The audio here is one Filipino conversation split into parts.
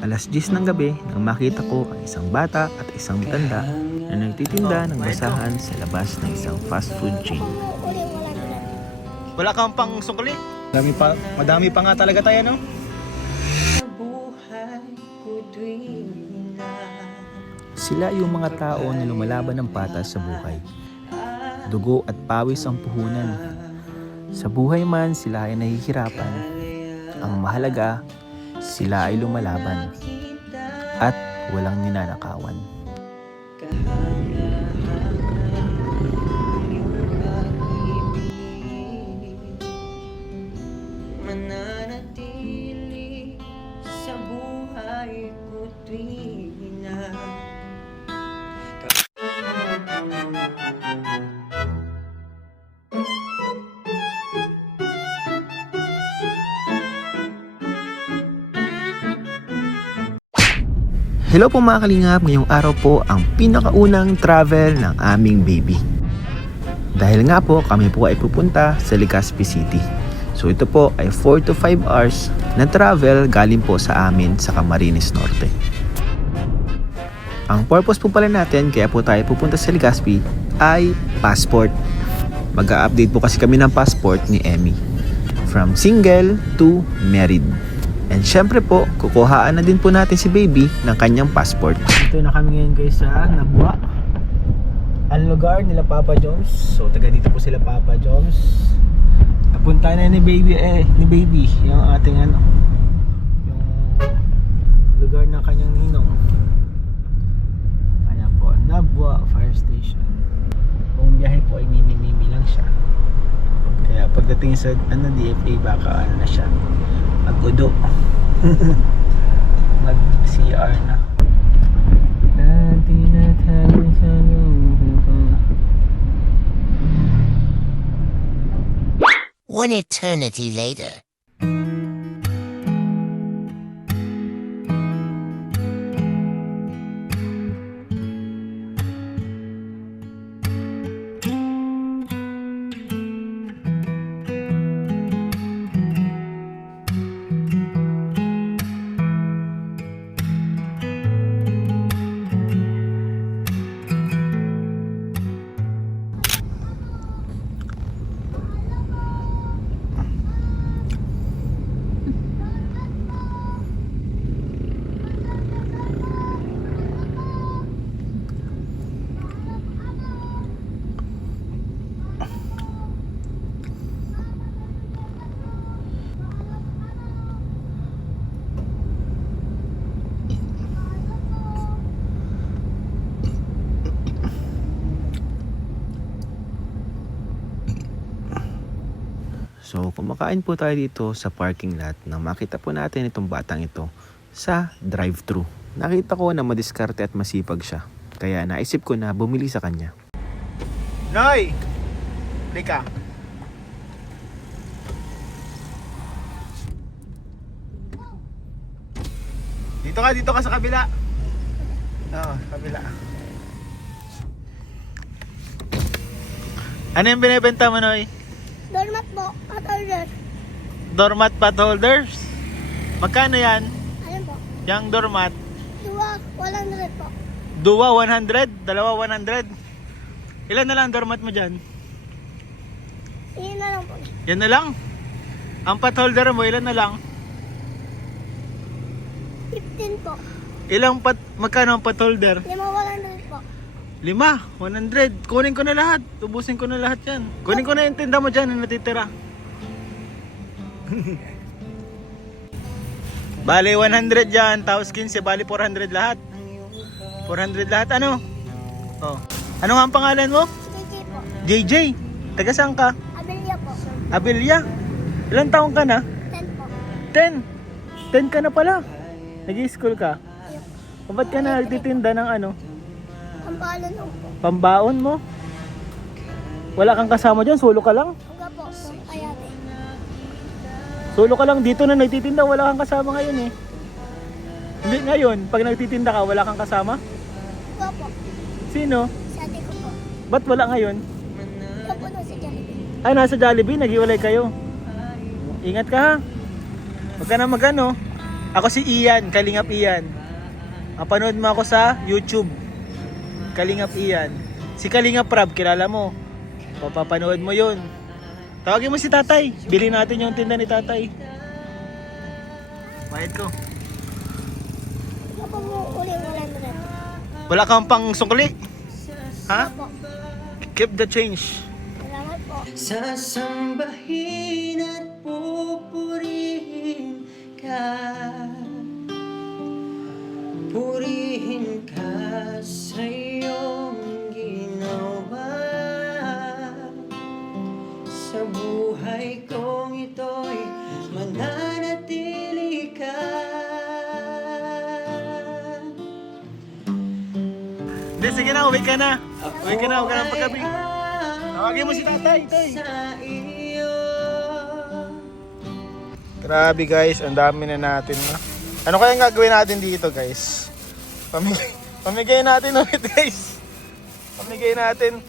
10:00 ng gabi nang makita ko ang isang bata at isang matanda na nagtitinda ng basahan sa labas ng isang fast food chain. Wala kang pang sukli? Madami pa nga talaga tayo, no? Sila yung mga tao na lumalaban ng patas sa buhay. Dugo at pawis ang puhunan. Sa buhay man sila ay nahihirapan. Ang mahalaga, sila ay lumalaban at walang ninanakawan. Mananatili sa buhay ko tuwing na Hello po mga kalingap, ngayong araw po ang pinakaunang travel ng aming baby. Dahil nga po kami po ay pupunta sa Legazpi City. So ito po ay 4 to 5 hours na travel galing po sa amin sa Camarines Norte. Ang purpose po pala natin kaya po tayo pupunta sa Legazpi ay passport. Mag-a-update po kasi kami ng passport ni Emmy. From single to married. And syempre po, kukuhaan na din po natin si baby ng kanyang passport. Dito na kami ngayon guys sa Nabwa. Ang lugar nila Papa Joms. So taga dito po sila Papa Joms. Napunta na ni baby yung ating yung lugar ng kanyang ninong. Ayan po, Nabwa Fire Station. Kung biyahe po ay mini-mini lang siya. Kaya pagdating sa DFA baka na siya mag-udo. Mag-CR na. One eternity later. So, kumakain po tayo dito sa parking lot nang makita po natin itong batang ito sa drive-thru. Nakita ko na madiskarte at masipag siya. Kaya naisip ko na bumili sa kanya. Noy! Lika. Dito ka sa kabila. Oo, kabila. Ano yung binibenta mo, Noy? Doormat po, hot order. Doormat pot holders. Magkano yan? Alin po? Yang doormat. 100 po. Dua 100, dalawa 100. Ilan na lang doormat mo dyan? Iyon na lang po. Yan na lang. Ang pot holder mo, ilan na lang? 15 po. Magkano ang pot holder? 5, 100 po. 5, 100. Kunin ko na lahat. Tubusin ko na lahat yan. Kunin ko na yung tinda mo dyan na natitira. Bali 100 dyan. Tapos 15. Bali 400 lahat. 400 lahat. Ano? Oh. Ano nga ang pangalan mo? JJ po. JJ. Taga saan ka? Abelia po. Abelia. Ilang taong ka na? 10 po. 10. 10 ka na pala. Nag-i-school ka? O ba't ka na nagtitinda ng ano? Pampalon po. Pambaon mo? Wala kang kasama dyan? Solo ka lang? Uga po. Ayate. Solo ka lang dito na nagtitinda, wala kang kasama ngayon eh. Hindi ngayon, pag nagtitinda ka, wala kang kasama? Uga po. Sino? Si ate ko po. Ba't wala ngayon? Ikaw po na si Jollibee. Ay, nasa Jollibee, naghiwalay kayo. Ingat ka ha. Huwag ka na magano. Ako si Ian, Kalingap Ian. Mapanood mo ako sa YouTube. Kalingap Ian. Si Kalingap Prab, kilala mo. Papapanood mo yun. Tawagin mo si tatay. Bilhin natin yung tinda ni tatay. Bayad ko. Wala pa mo uli 100. Wala kang pang sukli. Ha? Opo. Keep the change. Salamat po. Sasambahin at pupurihin ka. Purihin ka sa iyong ginawa. Sa buhay kong ito'y mananatili ka. Hindi, sige na, uwi ka na. Uwi ka na, huwag ka na paggabi. Tawagin mo si tatay, tay. Sa iyo. Grabe guys, ang dami na natin na. Ano kaya gagawin natin dito guys? Pamigay natin ulit guys. Pamigay natin.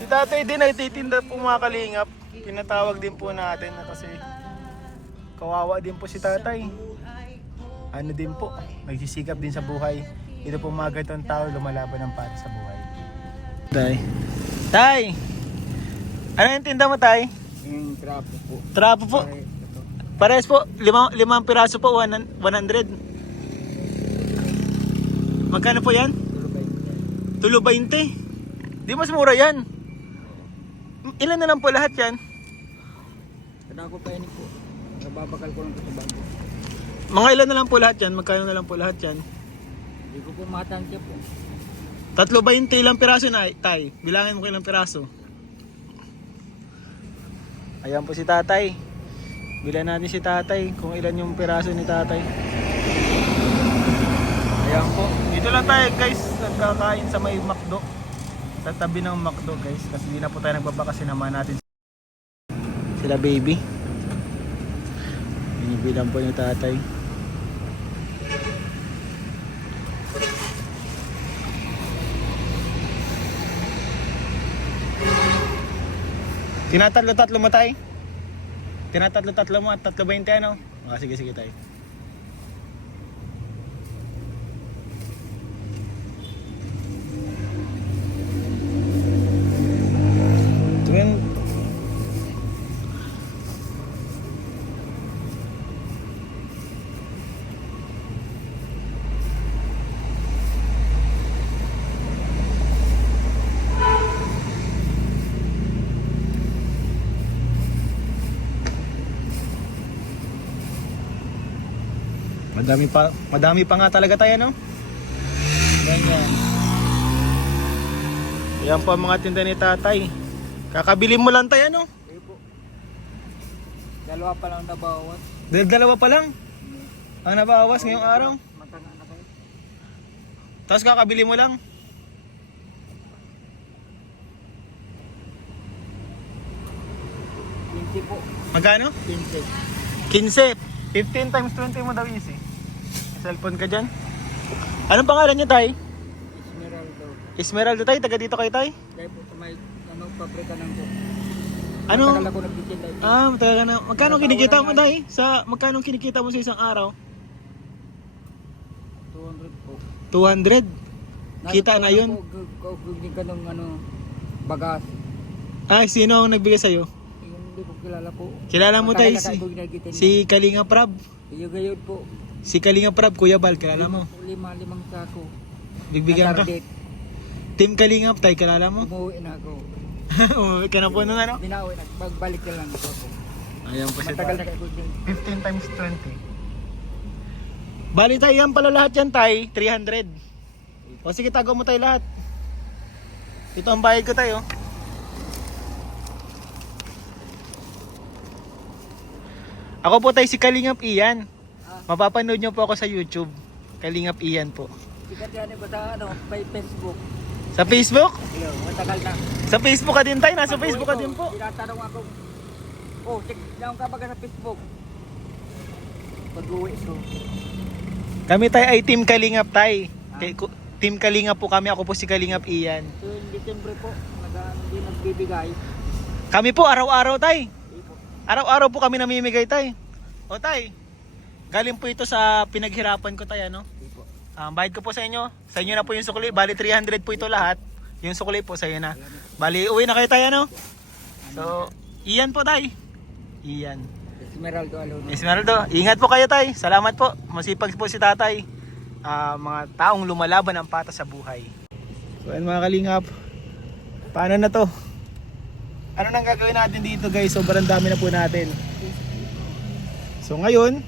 Si tatay din ay titinda po mga kalingap. Pinatawag din po natin na kasi kawawa din po si tatay. Ano din po, nagsisikap din sa buhay. Ito po mga ganitong tao lumalaban ng para sa buhay. Tay! Tay! Ano yung tinda mo tay? Yung trapo po. Trapo po. Pares po, limang piraso po, 100. Magkano po yan? Tulo 20. Di mas mura yan. Ilan na lang po lahat yan? Kada ko pa yan po. Nababakal ko lang ito sa bago. Mga ilan na lang po lahat yan? Magkano na lang po lahat yan? Hindi ko po matangkya po. 3.20 ilang piraso na tay. Bilangin mo ilang piraso. Ayan po si tatay. Bilan natin si tatay kung ilan yung piraso ni tatay. Ayan po. Dito lang tayo guys, nagkakain sa may McDo. Sa tabi ng McDo guys. Kasi hindi na po tayo nagbaba kasi naman natin sila baby. Binibilang po ni tatay. Tinatatlo-tatlo mo tay? Tinatatlo-tatlo mo at 3.20 ano? Sige sige tay. Madami pa nga talaga tayo, no? Ganyan. Yan po ang mga tinda ni tatay. Kakabili mo lang tayo, no? Okay po. Dalawa pa lang nabawas. Dalawa pa lang ang nabawas ngayong araw. Matanga na kayo. Tapos kakabili mo lang. 20 po. Magkano? 15. 15. 15 times 20 mo daw easy. May cellphone ka dyan. Anong pangalan niya, tay? Esmeralda. Esmeralda, tay? Taga dito kayo, tay? Kaya po sa may pabrika ng po. Ano? Matagal ako nagtitinda ito. Taga ka na. Magkano kinikita mo, tay? Magkano kinikita mo sa isang araw? 200 po. 200? Kita na yun? Kugugin ka ng bagas. Sino ang nagbigay sa'yo? Hindi ko kilala po. Kilala mo, tay? Si Kalinga Prab. Iyo gayon po. Si Kalinga Prab, Kuya Bal, kilala mo? Limang sako. Bibigyan ka? Natardate. Team Kalinga, tay, kilala mo? Umuwi na ako. Umuwi ka na po nun, ano? Dinawi na. Pagbalik ka lang ako. Ayan po si Matagal na tay. kayo din. 15 times 20. Bali tayo yan pala lahat yan, tay. 300. O sige, tago mo tayo lahat. Ito ang bayad ko tayo. Ako po tayo si Kalingap Ian. Mapapanood nyo po ako sa YouTube. Kalingap Ian po. Sikat yan ba sa may Facebook? Sa Facebook? Iyo, matagal na. Sa Facebook ka din tayo. Nasa Facebook ka din po. Tinatanong ako. Oh, check down ka ba sa Facebook? Pag-uwi ko. Kami tayo ay Team Kalingap tay. Team Kalingap po kami. Ako po si Kalingap Ian. So, in December po, hindi nagbibigay. Kami po araw-araw tay. Hindi po. Araw-araw po kami namimigay tay. O tay, Galing po ito sa pinaghirapan ko tayo, no? Bayad ko po sa inyo. Sa inyo na po yung sukli. Bali 300 po ito lahat. Yung sukli po sa inyo na. Bali uwi na kayo tayo, no? So, iyan po tay. Iyan. Esmeraldo Alona. Esmeraldo, ingat po kayo tay. Salamat po. Masipag po si tatay. Mga taong lumalaban ang patas sa buhay. So, ayun mga kalingap. Paano na to? Ano nang gagawin natin dito guys? Sobrang dami na po natin. So ngayon,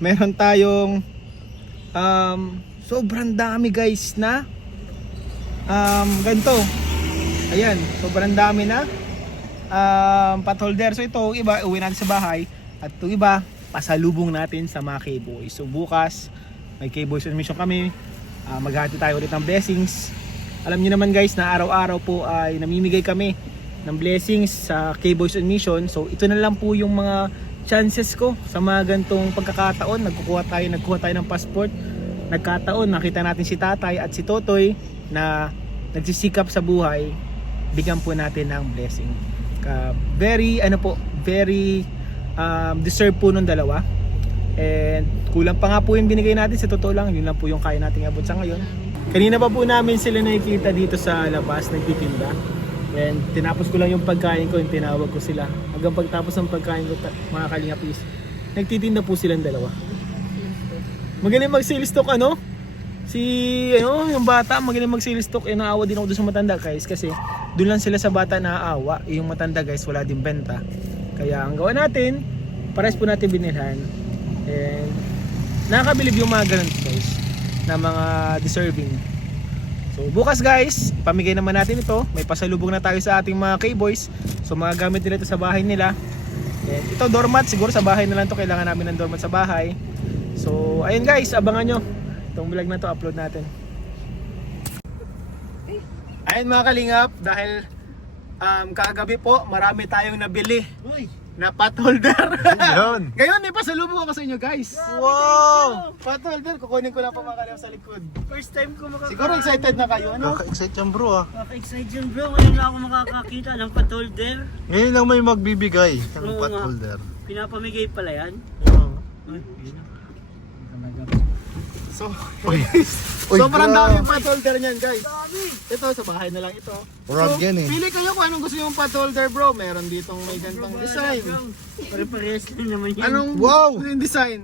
meron tayong sobrang dami guys na ganito. Ayan, sobrang dami na potholder. So ito, iba uwi natin sa bahay at itong iba pasalubong natin sa mga K-Boys. So bukas may K-Boys on mission kami. Maghati tayo ulit ng blessings. Alam niyo naman guys na araw-araw po ay namimigay kami ng blessings sa K-Boys on mission. So ito na lang po yung mga chances ko sa mga gantong pagkakataon. Nagkuha tayo ng passport. Nagkataon nakita natin si tatay at si Totoy na nagsisikap sa buhay. Bigyan po natin ng blessing. Very deserve po nung dalawa. And kulang pa nga po yung binigay natin, sa totoo lang yun lang po yung kaya nating abot sa ngayon. Kanina pa po namin sila nakikita dito sa labas nagtitinda. And tinapos ko lang yung pagkain ko, yung tinawag ko sila. Hanggang pagtapos ng pagkain ko, mga Kalinga please, nagtitinda po silang dalawa. Magaling mag-sales stock yung bata magaling mag-sales stock. Naawa din ako doon sa matanda guys, kasi doon lang sila sa bata naaawa. Yung matanda guys wala din benta. Kaya ang gawa natin, pares po natin binilhan. And nakakabilib yung mga ganun guys, na mga deserving. So bukas guys, pamigay naman natin ito. May pasalubong na tayo sa ating mga K-Boys. So mga gamit nila ito sa bahay nila. And ito doormat, siguro sa bahay na lang ito. Kailangan namin ng doormat sa bahay. So ayun guys, abangan nyo itong vlog na to, upload natin. Ayun mga Kalingap, dahil kagabi po marami tayong nabili na potholder. Yun. Ngayon may pasalubong ako sa inyo guys. Wow! Potholder, kukunin ko na po mga Kalingap sa likod. First time ko Siguro excited na kayo, ano? Kaka-excite yan bro Kaka-excite yun bro. Ngayon lang ako makakakita ng potholder. Ngayon lang may magbibigay ng Oo nga. potholder. Pinapamigay pala yan. So, Uy, sobrang grabe. daming potholder niyan guys. Ito, sa bahay na lang ito. Rod yan eh. Pili kayo kung anong gusto yung potholder bro. Meron ditong may ganitong design. Pare-parehas lang naman yan. Anong Wow! yung design?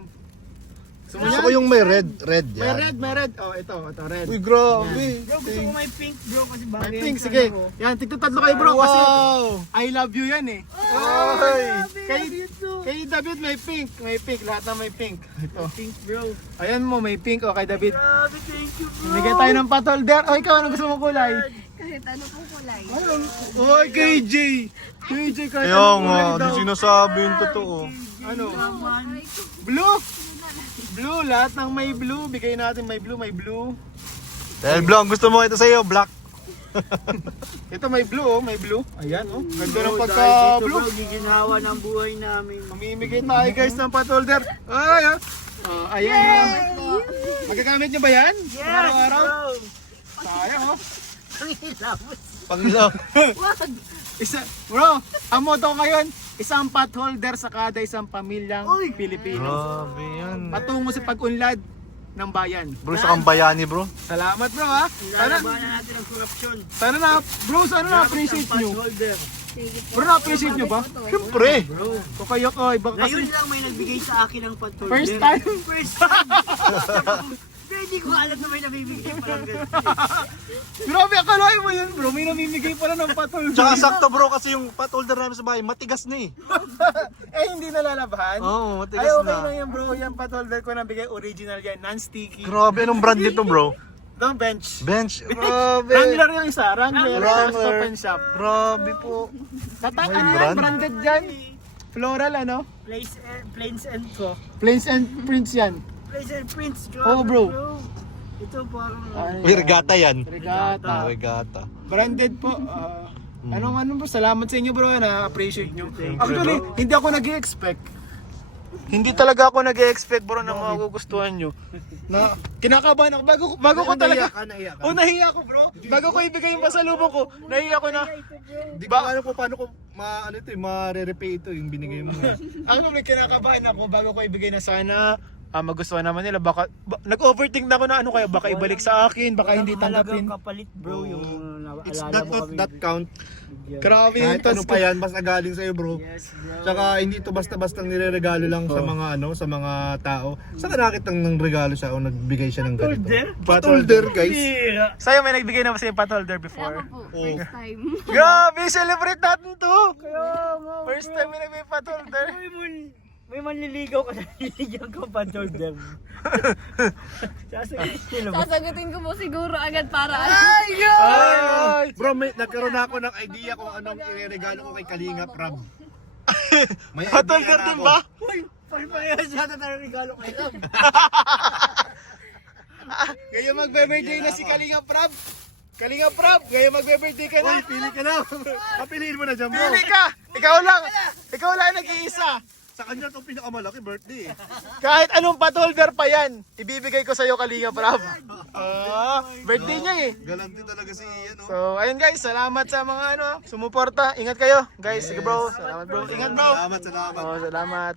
Gusto mo Gusto yan? ko yung may red yan. May red. Oh, ito red. Uy, grabe. Bro, gusto ko may pink bro kasi May bagay pink, yung sige. ano ko. Yan, tigto-tatlo kayo bro kasi Wow! I love you yan eh. Ay! Kay David may pink. May pink, lahat na may pink. Ito. Pink bro. Ayan mo, may pink. O, kay David. Grabe, thank you bro. Bigay tayo ng potholder. O, ikaw, anong gusto mong kulay? Kahit ano pong kulay. Ayun. Oy, KJ. KJ, kahit Kaya anong nga, kulay di daw. sinasabi yung totoo. Ano? Naman. Blue. Blue, lahat ng may blue. Bigay natin may blue. Dahil blue, ang gusto mo ito sa'yo, black. Ito may blue, oh, may blue. Ayan, oh. Ganda ng Bro, dahil dito pagka-blue. bro, giginawa ng buhay namin. Mamimigay tayo guys ng potholder. Ay, ah. Oh, ayan. Oh. Magagamit niyo ba yan? Araw-araw? Sayang, oh. Panglaw. Bro, ang motto ko ngayon, isang potholder sa kada isang pamilyang Pilipino. Grabe yan. Patungo sa pag-unlad ng bayan. Bro, sa kang bayani bro. Salamat bro ha. Lalabanan natin ang korupsyon. Sana na-appreciate nyo. Holder. Bro, na-appreciate nyo ba? Siyempre. O kayo ko, baka Ngayon kasi lang may nagbigay sa akin ng potholder. first time. First time. Pero hindi ko alam na may nabibigay pa lang ganun. Grabe, akalain mo yun bro. May namimigay pala ng potholder. Tsaka sakto bro, kasi yung potholder namin sa bahay, matigas na eh. Eh, hindi nalalabahan. Oo, matigas Ay, okay na. lang yan bro. Yan potholder ko nabigay. Original yan. Non-sticky. Grabe, anong brand nito bro? Don't bench. Bench. Grabe. Wrangler yung isa. Wrangler. Wrangler. Stop and shop. Grabe po. Ano May yan? brand? Branded dyan. Floral ano? Plains and ko. Plains and prints yan. Plains and Prince. Oh, bro. Ito parang Uy, regata yan. Regata. Regata. Branded po. Ano bro, salamat sa inyo bro, na-appreciate nyo. Actually, hindi ako nag-expect. Hindi talaga ako nag-expect bro na magugustuhan nyo. Na kinakabahan ako bago ko talaga. Naiyak ka. Oh, nahiya ako bro. Bago ko ibigay yung pasalubong ko, nahiya ko na. Di ba alam ko paano ko ma-repay ito yung binigay mo. Ako may kinakabahan ako bago ko ibigay na sana magustuhan naman nila. Baka nag-overthink na ako na ano kaya baka ibalik sa akin, baka hindi tanggapin. Kapalit bro yung It's naalala mo kami. that count. Grabe yung Kahit ano pa yan, basta galing sa'yo bro. Yes bro. Tsaka hindi to basta-basta nireregalo lang sa mga sa mga tao. Saan nakita ng regalo siya o nagbigay siya ng ganito? Patolder guys. Sa'yo may nagbigay na ba sa'yo patholder before? Ako po, first time. Grabe, celebrate natin to! First time may nagbigay patholder. May manliligaw ka na niligyan ko pa shoulder. Sasagutin nila mo. Sasagutin ko po siguro agad para Ay! Bro, nagkaroon na ako ng idea kung anong ireregalo ko kay Kalinga Prab. May idea Patholder na din ako. ba? Uy, pagpayas yata na regalo kay Ram. Ngayon magbe-birthday na si Kalinga Prab. Kalinga Prab, ngayon magbe-birthday ka na. Uy, pili ka na. Papiliin mo na dyan bro. Pili ka! Ikaw lang nag-iisa. Sa kanya itong pinakamalaki birthday. Kahit anong patholder pa yan, ibibigay ko sa'yo Kalinga Prab. Birthday niya eh. Galante talaga si Ian. So, ayun guys, salamat sa mga sumuporta. Ingat kayo. Guys, sige bro. Salamat bro. Ingat bro. Salamat. Oh, salamat.